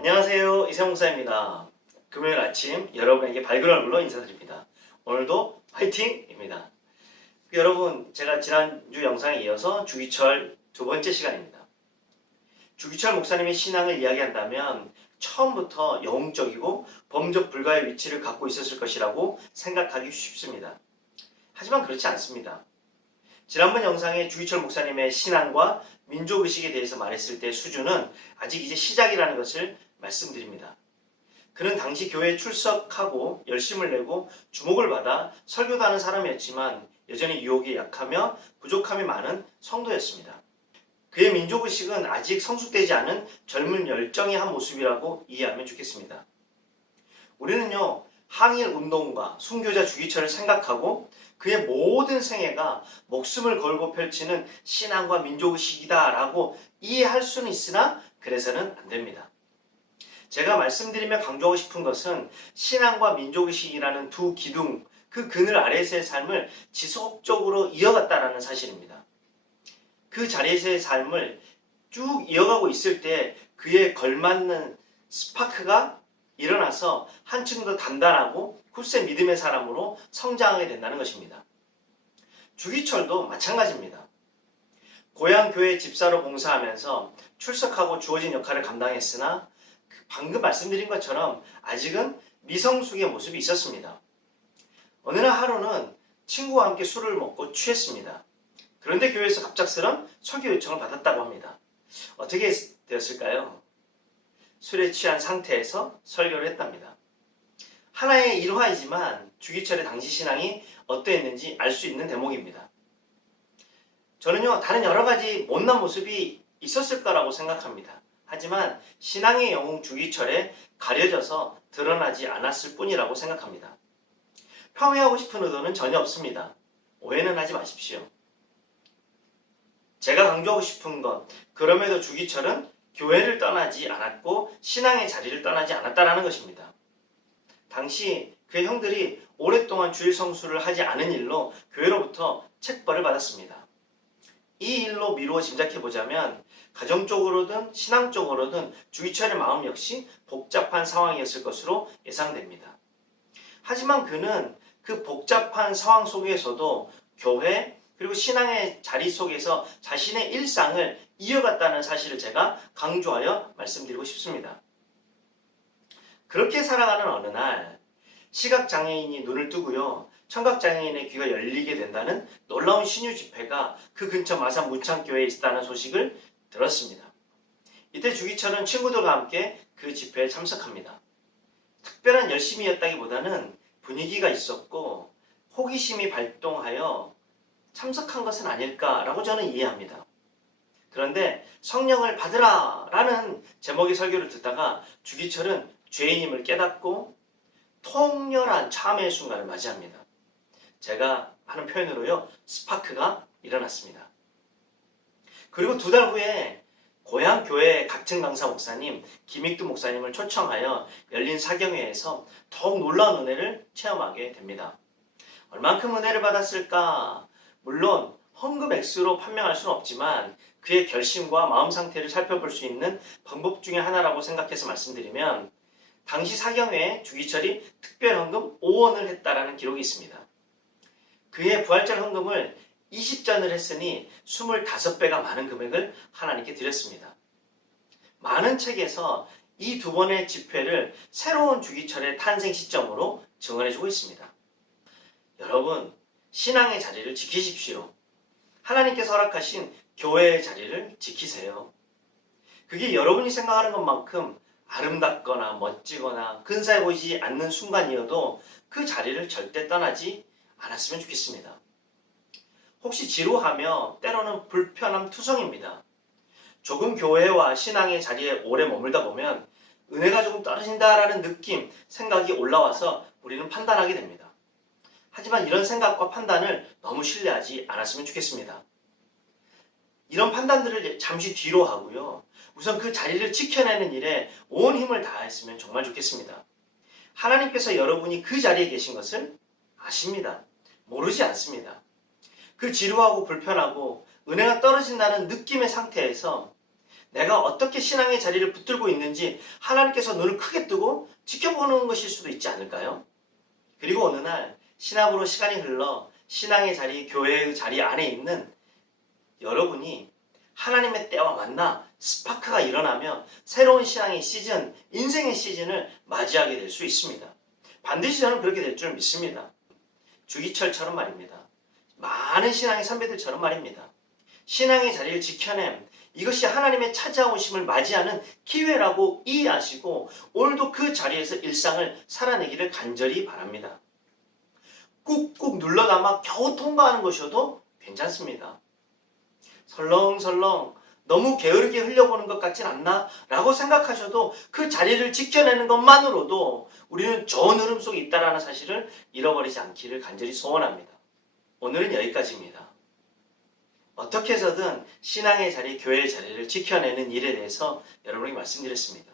안녕하세요. 이세영 목사입니다. 금요일 아침 여러분에게 밝은 얼굴로 인사드립니다. 오늘도 화이팅입니다. 여러분, 제가 지난주 영상에 이어서 주기철 두 번째 시간입니다. 주기철 목사님의 신앙을 이야기한다면 처음부터 영웅적이고 범접 불가의 위치를 갖고 있었을 것이라고 생각하기 쉽습니다. 하지만 그렇지 않습니다. 지난번 영상에 주기철 목사님의 신앙과 민족의식에 대해서 말했을 때 수준은 아직 이제 시작이라는 것을 말씀드립니다. 그는 당시 교회에 출석하고 열심을 내고 주목을 받아 설교도 하는 사람이었지만 여전히 유혹이 약하며 부족함이 많은 성도였습니다. 그의 민족의식은 아직 성숙되지 않은 젊은 열정의 한 모습이라고 이해하면 좋겠습니다. 우리는요, 항일 운동과 순교자 주기철을 생각하고 그의 모든 생애가 목숨을 걸고 펼치는 신앙과 민족의식이다라고 이해할 수는 있으나 그래서는 안 됩니다. 제가 말씀드리며 강조하고 싶은 것은 신앙과 민족의식이라는 두 기둥, 그 그늘 아래에서의 삶을 지속적으로 이어갔다는 사실입니다. 그 자리에서의 삶을 쭉 이어가고 있을 때 그에 걸맞는 스파크가 일어나서 한층 더 단단하고 굳세 믿음의 사람으로 성장하게 된다는 것입니다. 주기철도 마찬가지입니다. 고향 교회 집사로 봉사하면서 출석하고 주어진 역할을 감당했으나 방금 말씀드린 것처럼 아직은 미성숙의 모습이 있었습니다. 어느 날 하루는 친구와 함께 술을 먹고 취했습니다. 그런데 교회에서 갑작스런 설교 요청을 받았다고 합니다. 어떻게 되었을까요? 술에 취한 상태에서 설교를 했답니다. 하나의 일화이지만 주기철의 당시 신앙이 어떠했는지 알 수 있는 대목입니다. 저는요, 다른 여러 가지 못난 모습이 있었을 거라고 생각합니다. 하지만 신앙의 영웅 주기철에 가려져서 드러나지 않았을 뿐이라고 생각합니다. 폄훼하고 싶은 의도는 전혀 없습니다. 오해는 하지 마십시오. 제가 강조하고 싶은 건 그럼에도 주기철은 교회를 떠나지 않았고 신앙의 자리를 떠나지 않았다는 것입니다. 당시 그의 형들이 오랫동안 주일 성수를 하지 않은 일로 교회로부터 책벌을 받았습니다. 이 일로 미루어 짐작해보자면 가정적으로든 신앙적으로든 주기철의 마음 역시 복잡한 상황이었을 것으로 예상됩니다. 하지만 그는 그 복잡한 상황 속에서도 교회 그리고 신앙의 자리 속에서 자신의 일상을 이어갔다는 사실을 제가 강조하여 말씀드리고 싶습니다. 그렇게 살아가는 어느 날 시각장애인이 눈을 뜨고요, 청각장애인의 귀가 열리게 된다는 놀라운 신유 집회가 그 근처 마산 문창교회에 있다는 소식을 들었습니다. 이때 주기철은 친구들과 함께 그 집회에 참석합니다. 특별한 열심이었다기보다는 분위기가 있었고 호기심이 발동하여 참석한 것은 아닐까라고 저는 이해합니다. 그런데 성령을 받으라 라는 제목의 설교를 듣다가 주기철은 죄인임을 깨닫고 통렬한 참회의 순간을 맞이합니다. 제가 하는 표현으로요, 스파크가 일어났습니다. 그리고 2달 후에 고향 교회 각층 강사 목사님 김익두 목사님을 초청하여 열린 사경회에서 더욱 놀라운 은혜를 체험하게 됩니다. 얼만큼 은혜를 받았을까? 물론 헌금 액수로 판명할 수는 없지만 그의 결심과 마음 상태를 살펴볼 수 있는 방법 중에 하나라고 생각해서 말씀드리면 당시 사경회에 주기철이 특별 헌금 5원을 했다라는 기록이 있습니다. 그의 부활절 헌금을 20전을 했으니 25배가 많은 금액을 하나님께 드렸습니다. 많은 책에서 이 2번의 집회를 새로운 주기철의 탄생 시점으로 증언해주고 있습니다. 여러분, 신앙의 자리를 지키십시오. 하나님께서 허락하신 교회의 자리를 지키세요. 그게 여러분이 생각하는 것만큼 아름답거나 멋지거나 근사해 보이지 않는 순간이어도 그 자리를 절대 떠나지 않았으면 좋겠습니다. 혹시 지루하며 때로는 불편함 투성입니다. 조금 교회와 신앙의 자리에 오래 머물다 보면 은혜가 조금 떨어진다라는 느낌, 생각이 올라와서 우리는 판단하게 됩니다. 하지만 이런 생각과 판단을 너무 신뢰하지 않았으면 좋겠습니다. 이런 판단들을 잠시 뒤로 하고요, 우선 그 자리를 지켜내는 일에 온 힘을 다했으면 정말 좋겠습니다. 하나님께서 여러분이 그 자리에 계신 것을 아십니다. 모르지 않습니다. 그 지루하고 불편하고 은혜가 떨어진다는 느낌의 상태에서 내가 어떻게 신앙의 자리를 붙들고 있는지 하나님께서 눈을 크게 뜨고 지켜보는 것일 수도 있지 않을까요? 그리고 어느 날 신학으로 시간이 흘러 신앙의 자리, 교회의 자리 안에 있는 여러분이 하나님의 때와 만나 스파크가 일어나며 새로운 신앙의 시즌, 인생의 시즌을 맞이하게 될 수 있습니다. 반드시 저는 그렇게 될 줄 믿습니다. 주기철처럼 말입니다. 많은 신앙의 선배들처럼 말입니다. 신앙의 자리를 지켜냄, 이것이 하나님의 찾아오심을 맞이하는 기회라고 이해하시고 오늘도 그 자리에서 일상을 살아내기를 간절히 바랍니다. 꾹꾹 눌러 담아 겨우 통과하는 것이어도 괜찮습니다. 설렁설렁 너무 게으르게 흘려보는 것 같진 않나? 라고 생각하셔도 그 자리를 지켜내는 것만으로도 우리는 좋은 흐름 속에 있다는 사실을 잃어버리지 않기를 간절히 소원합니다. 오늘은 여기까지입니다. 어떻게 해서든 신앙의 자리, 교회의 자리를 지켜내는 일에 대해서 여러분에게 말씀드렸습니다.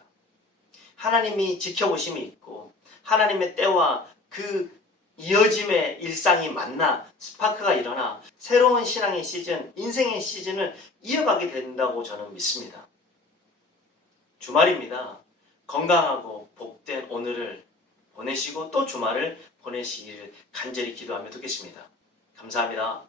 하나님이 지켜보심이 있고 하나님의 때와 그 이어짐의 일상이 만나 스파크가 일어나 새로운 신앙의 시즌, 인생의 시즌을 이어가게 된다고 저는 믿습니다. 주말입니다. 건강하고 복된 오늘을 보내시고 또 주말을 보내시기를 간절히 기도하며 듣겠습니다. 감사합니다.